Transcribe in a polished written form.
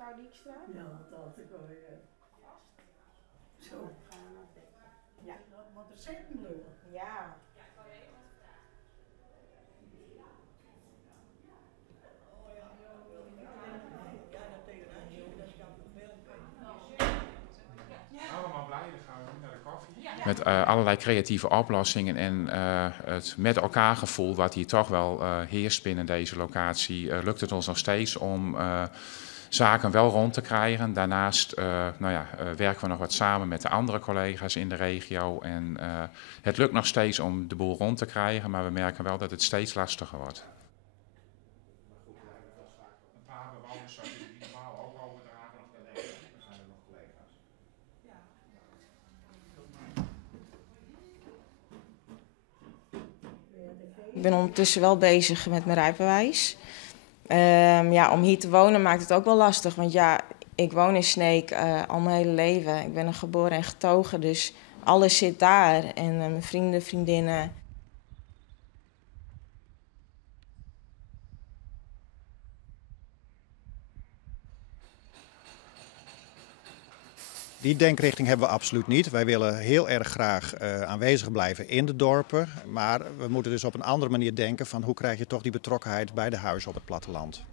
mevrouw Dijkstra? Ja, dat dacht ik al, ja. Zo. Ja. Dat moet er zitten blijven. Ja. Allemaal blij, dan gaan we nu naar de koffie. Met allerlei creatieve oplossingen en het met elkaar gevoel wat hier toch wel heerst binnen deze locatie, lukt het ons nog steeds om zaken wel rond te krijgen. Daarnaast werken we nog wat samen met de andere collega's in de regio en het lukt nog steeds om de boel rond te krijgen, maar we merken wel dat het steeds lastiger wordt. Een paar bewoners zouden die normaal ook overdragen of dat denk ik. Dan zijn er nog collega's. Ik ben ondertussen wel bezig met mijn rijbewijs. Om hier te wonen maakt het ook wel lastig. Want ja, ik woon in Sneek al mijn hele leven. Ik ben er geboren en getogen, dus alles zit daar. En mijn vrienden, vriendinnen. Die denkrichting hebben we absoluut niet. Wij willen heel erg graag aanwezig blijven in de dorpen. Maar we moeten dus op een andere manier denken van hoe krijg je toch die betrokkenheid bij de huizen op het platteland.